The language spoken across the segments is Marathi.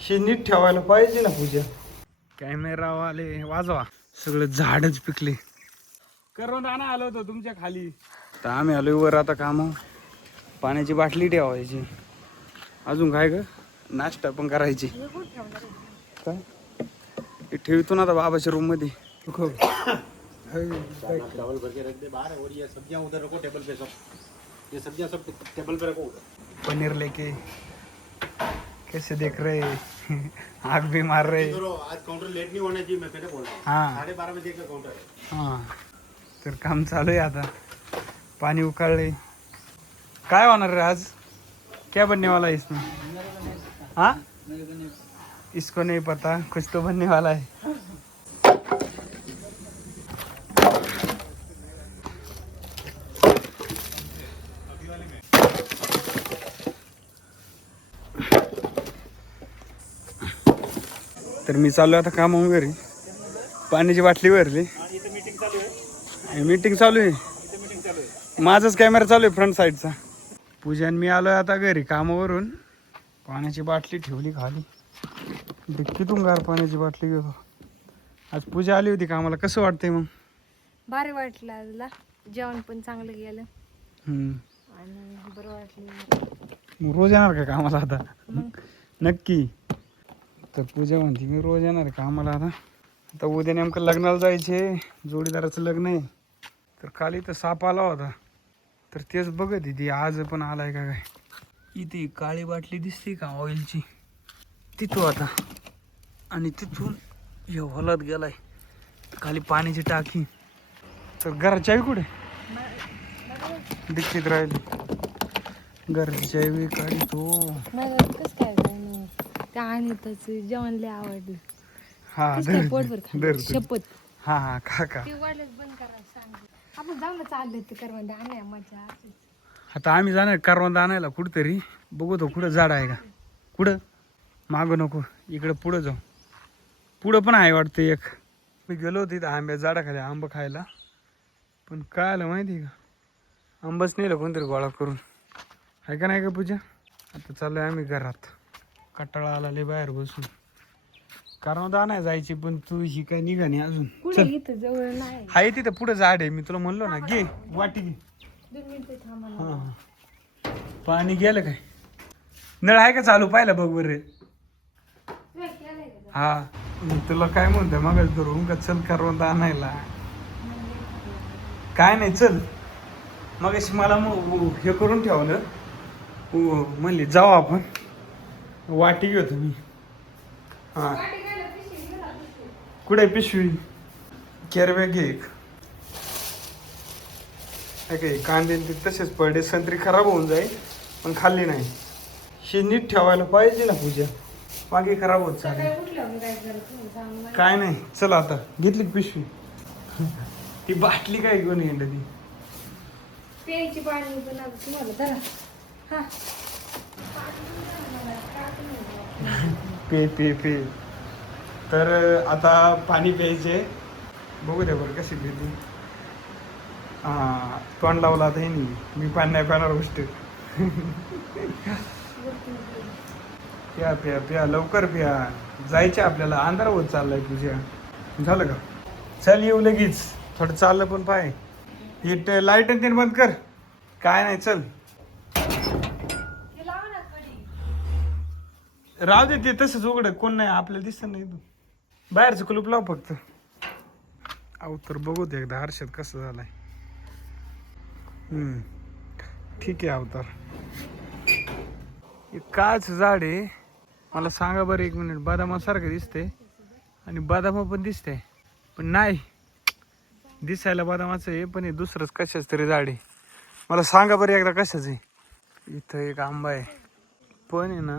हे नीट ठेवायला पाहिजे ना पूजा. कॅमेरावाले वाजवा. सगळे झाडच पिकले. करून आणा आलो होतो तुमच्या खाली. तर आम्ही आलोय वर आता काम. पाण्याची बाटली ठेवायची. अजून काय ग नाश्ता पण करायची. काय हे ठेवतो ना आता बाबाच्या रूम मध्ये. चावल भर के रख दे बाहर और ये सब्जियां उधर रखो टेबल पे सब. ये सब्जियां सब टेबल पे रखो उधर. पनीर लेके कैसे देख रहे आग भी मार रहे. आज काउंटर लेट नहीं होना चाहिए, मैं पहले बोल रहा हूँ. हाँ 12:30 बजे का काउंटर है. हाँ तर काम चालू आहे आता. पाणी उकळले. काय होणार रे आज? क्या बनने वाला है इसमें? हाँ इसको नहीं पता, कुछ तो बनने वाला है. तर मी चाललो आता कामावर घरी. पाण्याची बाटली भरली. मीटिंग चालू आहे. माझाच कॅमेरा चालू आहे फ्रंट साईडचा. पूजन मी आलोय आता घरी कामावरून. पाण्याची बाटली ठेवली खाली. डिक्कीतून गार पाण्याची बाटली घेतो. आज पूजा आली होती कामाला. कसं वाटतंय मग? भारी वाटलं आजला. जेवण पण चांगलं गेलं आणि बरं वाटलं. मग रोज येणार का कामाला आता? मग नक्की. तर पूजा म्हणते मी रोज येणार आहे कामाला आता. आता उद्या नेमकं लग्नाला जायचे. जोडीदाराचं लग्न आहे. तर काल इथं साप आला होता. तर तेच बघत ती आज पण आलाय का काय. इथे काळी बाटली दिसते का ऑइलची. तिथं आता आणि तिथून हे हलत गेलाय खाली पाण्याची टाकी. तर घराची चावी कुठे? डिक्कीत राहिली. घराची चावी काढी तो. मला कसं काय जाणं त्या अनिताच जेवण लय आवडलं. हा कसं काय पोटभर खाल्लं? धर. शपथ. हा हा काका. ते वाढलंच बंद करा सांग. आपण जाऊ ना चाललं ते करवंद आणाय मजा. आता आम्ही जाणार करवंद आणायला कुठतरी. बघू तो कुठं झाड आहे का. कुठं? मागं नको, इकडं पुढं जाऊ. पुढं पण आहे वाटतं एक. मी गेलो होतो इथं आंब्या झाडाखाली आंबा खायला. पण काय आलं माहिती आहे का, आंबाच नेलं कोणतरी गोळा करून. आहे का नाही का पूजा? आता चाललोय आम्ही घरात. कटाळा आला लय बाहेर बसून. करवंद आणाय जायची पण तू ही काय निघा नाही अजून. कुठे इथं जवळ नाही. आहे तिथं पुढं झाड आहे. मी तुला म्हणलो ना घे वाटी घे. 2 मिनिटं थांबा ना. हा पाणी गेलं काय? नळ आहे का चालू? पाहिलं बघ बरं. तुला केलंय का? हा मी तुला काय म्हणतोय मग धरून का चल करवंद आणायला. काय नाही चल. मग मला मग हे करून ठेवलं. म्हणली जाऊ आपण. वाटी घेतो मी. हा कुठे पिशवी? केरव्या घे एक. काय कांदे ते तसेच पडले. संत्री खराब होऊन जाईल पण खाल्ली नाही. हे नीट ठेवायला पाहिजे ना पूजा. बाकी खराब होत चालेल. काय कुठलं काय करत सांग मला. काय नाही चल आता. घेतली का पिशवी? ती बाटली काय घेऊन येईल ती. प्यायची पाणी पण आता तुम्हाला धरा. हा पे पे पे. तर आता पाणी प्यायचे. बघू द्या बरं कशी पिते. हां तोंड लावलं आता हे नाही. मी पाणी नाही प्याणार गोष्ट. प्या प्या प्या लवकर प्या. जायचे आपल्याला. अंधार होत चाललाय तुझ्या. झालं का? चल येऊ लगेच. थोडं चाललं पण पाय. हे लाईट आणि बंद कर. काय नाही चल. हे लावा ना कढी. राहू दे ते तसंच उघड. कोण नाही आपल्याला दिसत नाही. तू बाहेरचं कुलूप लाव फक्त. अहो तर बघू दे एकदा हर्षद कसं झालाय. ठीक आहे अवतार. हे काच झाड आहे. मला सांगा बरं एक मिनिट. बदामासारखं दिसते आणि बदामा पण दिसते पण नाही. दिसायला बदामाचं आहे पण हे दुसरंच कशाच तरी झाड आहे. मला सांगा बरं एकदा कशाच आहे. इथं एक आंबा आहे पण आहे ना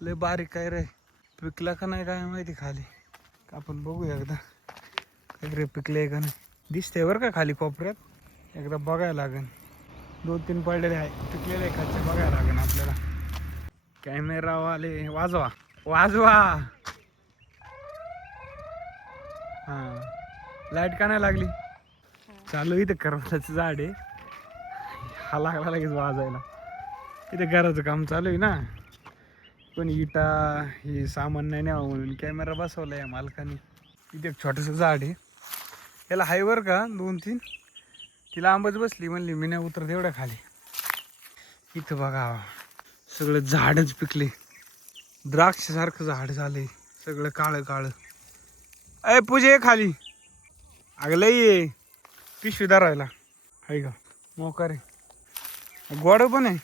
लय बारीक काय रे. पिकला का नाही काय माहिती खाली. आपण बघू एकदा काय रे पिकले का नाही. दिसते बरं का खाली कोपऱ्यात. एकदा बघायला लागेल. 2-3 पडलेले आहे पिकलेले खालचे बघायला लागेल आपल्याला. कॅमेरावाले वाजवा वाजवा. हां लाईट का नाही लागली? चालू इथं करवंदाचं झाड आहे. हा लागला लगेच वाजायला. इथे घराचं काम चालू आहे ना. पण इटा हे सामान नाही न्यावं म्हणून कॅमेरा बसवला या मालकाने. इथे एक छोटंसं झाड आहे, याला हायवर का 2-3 तिला आंबच बसली, म्हणली मी नाही उतरत एवढ्या खाली. इथं बघा सगळं झाडच पिकले, द्राक्षासारखं झाड झाले, सगळं काळं काळं. अय पूजे खाली, अगं लई ये पिशवी धरायला आहे का मोकार आहे, गोड पण आहे.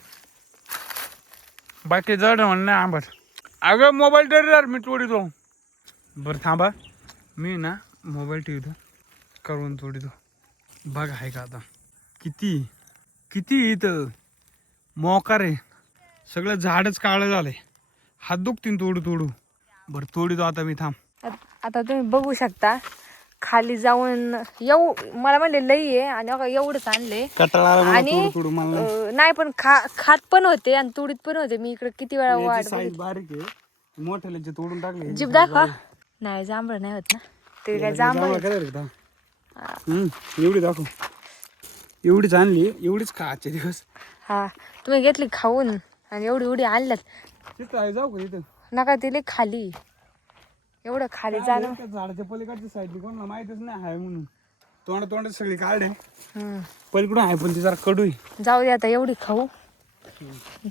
बाकी जड म्हण नाही आंबट. अगं मोबाईल तरी मी तोडीतो. बरं थांबा, मी ना मोबाईल ठेवतो, करून तोडीतो. बघा आहे का आता किती किती इथं मोकार आहे, सगळं झाडच काळं झालंय. हात दुखतीन तोडू तोडू. बरं तोडीतो आता मी, थांब. आता तुम्ही बघू शकता खाली जाऊन मला म्हणले लई आहे आणि बघा एवढंच आणले. आणि तोडू मला नाही पण खात पण होते आणि तुडीत पण होते. मी इकडे किती वेळा वाट साईज बारीक आहे, मोठ्याचे तोडून टाकले. जीभ दाखवा. नाही जांभळ नाही होत ना ते, काय जांभळ एवढी दाखव, एवढीच आणली, एवढीच खा आजचे दिवस. हा तुम्ही घेतली खाऊन आणि एवढी एवढी आणल्यात. तिथं आहे, जाऊ का तिथं? नका तिले खाली, एवढं खाली जाणं. झाडाच्या पलीकडच्या साईडला कोणाला माहितच नाही आहे म्हणून, तोंड सगळी काढे हम्म. पलीकडून आहे, पण ती जरा कडू आहे. जाऊ दे आता, एवढी खाऊ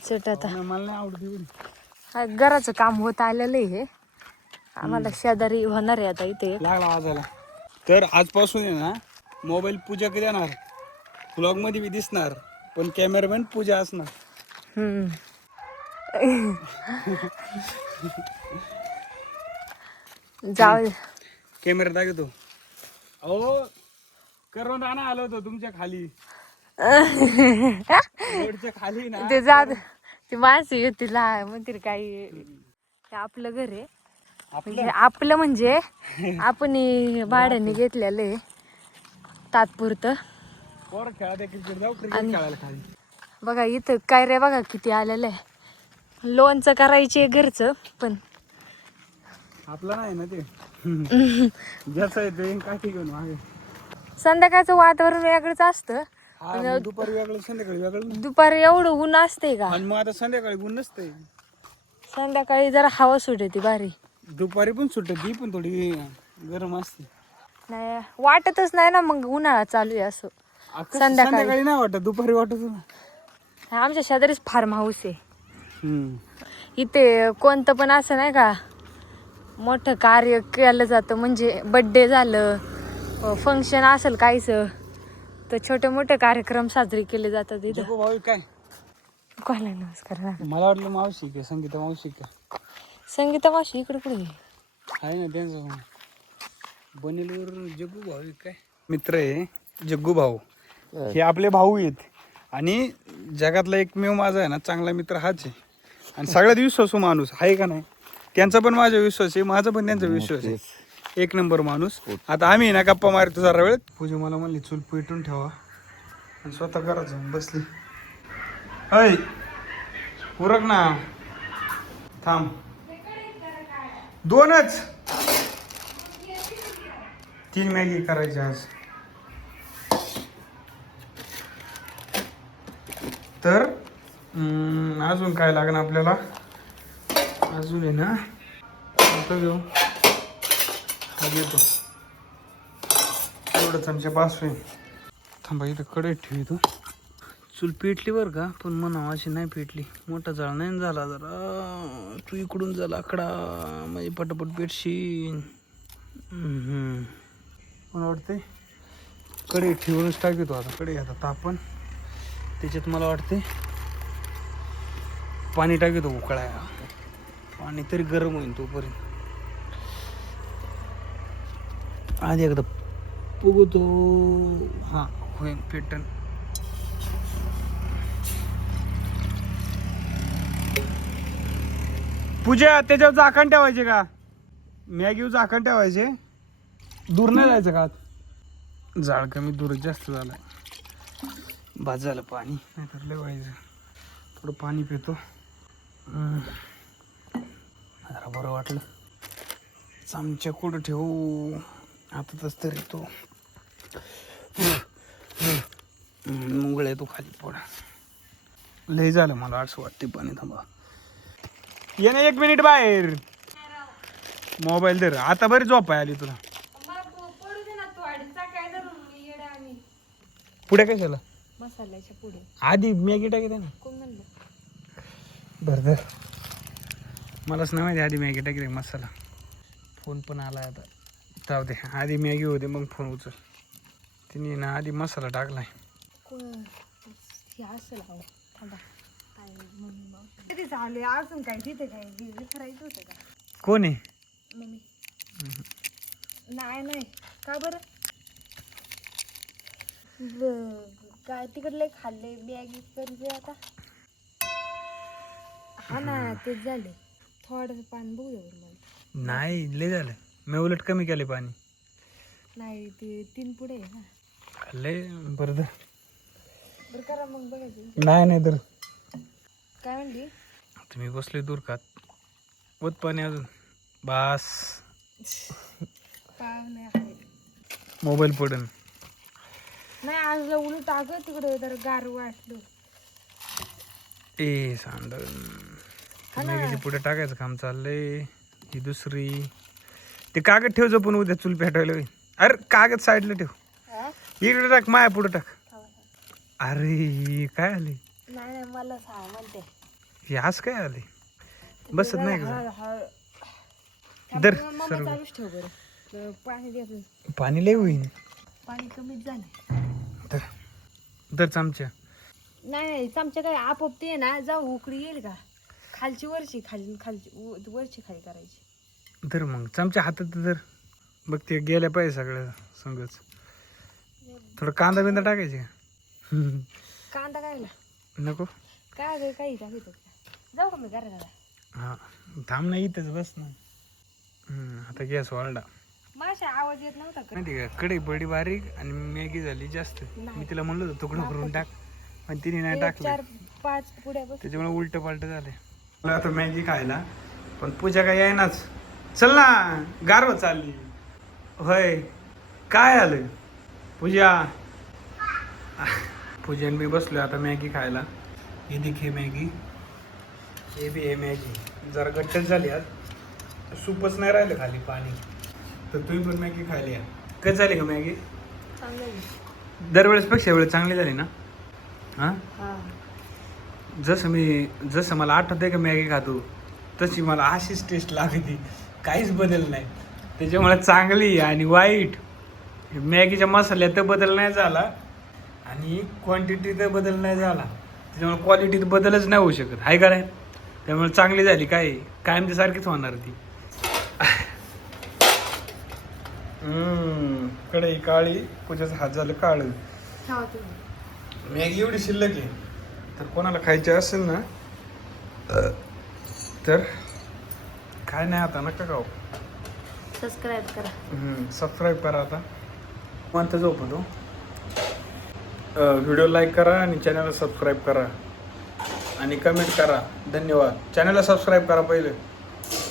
चट. आता मला नाही आवडत एवढी. घराचं काम होत आलेलं आहे हे, आम्हाला शेजारी होणार आहे आता इथे. लागला वाजायला. तर आजपासून आहे ना मोबाईल पूजा कधी येणार, ब्लॉग मध्ये मी दिसणार, पण कॅमेरामॅन पूजा असणार. जाऊ दे. कॅमेरा दाखवतो. अहो करून राहणार आलो होतो तुमच्या खाली, रोडच्या खाली ना. ते जात ती माणसं येतील म्हणतील काही, ते आपलं घर आहे. आपलं म्हणजे आपण भाड्याने घेतलेलं आहे तात्पुरतं. पोरं खेळा क्रिकेट, जाऊ क्रिकेट खेळायला खाली. बघा इथं काय रे, बघा किती आलेलं आहे. लोणचं करायचे घरचं, पण आपलं नाही ना ते. ज्याचं आहे ते काठी घेऊन मागे. संध्याकाळचं वातावरण वेगळंच असतं. हा, दुपारी वेगळं संध्याकाळी वेगळं. दुपारी एवढं ऊन असते का? आणि मग आता संध्याकाळी ऊन नसते. संध्याकाळी जरा हवा सुटते भारी. दुपारी पण सुटते, ती पण थोडी गरम असते. नाही वाटतच नाही ना मग उन्हाळा चालू आहे असं. संध्याकाळी नाही वाटत, दुपारी वाटत ना. आमच्या शेजारीच फार्म हाऊस आहे. इथे कोणतं पण असं नाही का मोठं कार्य केलं जातं, म्हणजे बड्डे झालं, फंक्शन असेल काहीच, तर छोटे मोठे कार्यक्रम साजरे केले जातात इथं. भाऊ काय कोणाला नमस्कार. मला वाटलं मावशी काय, संगीता मावशी काय. संगीता मावशी इकडे कुठे आहे ना त्यांचं बनेलवर जग्गू भाऊ काय मित्र आहे. जग्गू भाऊ हे आपले भाऊ आहेत, आणि जगातला एकमेव माझा आहे ना चांगला मित्र हाच आहे, आणि सगळ्यात विश्वासू माणूस आहे का नाही. त्यांचा पण माझा विश्वास आहे, माझा पण त्यांचा विश्वास आहे. एक नंबर माणूस. आता आम्ही ना गप्पा मारतो जरा वेळ. पूजा मला म्हणली चूल पेटून ठेवा, आणि स्वतः घरात जाऊन बसली. अय उरक ना, थांब. 2च 3 मॅगी करायची आज. तर अजून काय लागणार आपल्याला, अजून आहे ना आता घेऊ, हा घेतो एवढं चमचे बास होईल. थांबा इथं कढईत ठेवतो. चूल पेटली बरं का, पण म्हणा अशी नाही पेटली, मोठा जाळ नाही झाला. जरा तू इकडून जा लाकडा, म्हणजे पटापट पेटशीन. मला वाटते कढईत ठेवूनच टाकतो आता. कढई आता तापण, त्याच्यात मला वाटते पाणी टाकतो उकळायला. पाणी तरी गरम होईल तोपर्यंत. आधी एकदा बघतो. हा होईल पेटन. पूजा त्याच्यावर झाकण ठेवायचे का, मॅगीवर झाकण ठेवायचे, दूर नाही जायचं का. जाळ कमी, दूर जास्त झालाय. भात झालं पाणी, नाही तर लय व्हायचं. थोडं पाणी पितो, जरा बरं वाटलं. चमच्या कुठं ठेवू आता, तस तरी तो मुंगळ येतो खाली. पोडा लय झालं मला असं वाटते पाणी. थांबा ये ना 1 मिनिट बाहेर. मोबाईल धर आता. बरी झोप आली तुला. पुढे काय झालं मसाल्याच्या पुढे आधी मॅगी टाकी दे ना. कोण म्हणलं? बरं धर. मलाच नाही माहिती आधी मॅगी टाकी दे मसाला. फोन पण आला आता. जाऊ दे आधी मॅगी होते मग फोन उचल. तिने ना आधी मसाला टाकलाय. हे असं लाव थांबा. किती चालू आहे अजून काय तिथे काय विचारायचं होतं का? कोण आहे? मम्मी. नाही का बरं? काय तिकडले खाल्ले बॅगी करते आता. हा ना तेच झाले. थोडंसं पाणी बघू दे बरं मला. नाही लय झालं. मी उलट कमी केले पाणी. नाही ते 3 पुढे आहे ना. लय बरं धर. बरं करा मग बघायचं. नाही धर. काय म्हणली? तुम्ही बसले दूर खात. वत पाणी अजून. बास. पाहुणे आहे. मोबाईल पडन. नाही आज उलट टाक तिकडे तर गार वाटलं. ए सांडल. मॅगीची पुढे टाकायचं काम चाललंय. ही दुसरी. ते कागद ठेव जो पण उद्या चूल पेटवायला होईल. अरे कागद साईडला ठेव. इकडे टाक माया पुढे टाक. अरे काय आले? नाही मला सांग म्हणते. हे आज काय आले? बसत नाही का? दर सर्व चालूच ठेव बरं. पाणी द्या. पाणी लय होईन. पाणी कमीच झालं. दर चमच्या. नाही चमच्या काय आपोआप ते ना जाऊ उकळी येईल का? खालची वरची खाली वरची खाली करायची. धर मग चमच्या हातात धर. बघ ते गेल्या पाहिजे सगळं संगच. थोडं कांदा बिंदा टाकायचे का? कांदा कायला नको. काय काही टाकतो. जाऊ का मी घराला? हा थांब ना इथंच बस ना. आता गॅस वाढला. माझा आवाज येत नव्हता का? माहिती का कढई पडली बारीक आणि मॅगी झाली जास्त. मी तिला म्हणलं होतं तुकडं करून टाक पण तिने नाही टाकलं. 4-5 पुढ्या बस. त्याच्यामुळे उलट पालट झाले. मला आता मॅगी खायला पण पूजा काय येईनाच. चल ना गारवा चालली. होय काय आलं पूजा? पूजन मी बसलोय आता मॅगी खायला. हे देखील मॅगी. हे बी आहे मॅगी. जरा गट्टच झाली आज. सूपच नाही राहिलं खाली पाणी. तर तुम्ही पण मॅगी खायला या. कधी झाली का मॅगी? दरवेळेसपेक्षा वेळेस चांगली झाली ना? हां जसं मला आठवत आहे का मॅगी खातो तशी मला अशीच टेस्ट लागते. काहीच बदल नाही. त्याच्यामुळे चांगली आणि वाईट मॅगीच्या मसाल्यात तर बदल नाही झाला आणि क्वांटिटीत बदल नाही झाला. त्याच्यामुळे क्वालिटीत बदलच नाही होऊ शकत आहे का नाही. त्यामुळे चांगली झाली. काय कायम ती सारखीच होणार ती. कढई काळी. पूजाचा हात झालं काळं. मॅगी एवढी शिल्लक आहे तर कोणाला खायची असेल ना तर काय नाही आता नका खाऊ. सबस्क्राईब करा. सबस्क्राईब करा. आता म्हणतं झोपतो. व्हिडिओ लाईक करा आणि चॅनलला सबस्क्राईब करा आणि कमेंट करा. धन्यवाद. चॅनलला सबस्क्राईब करा पहिलं.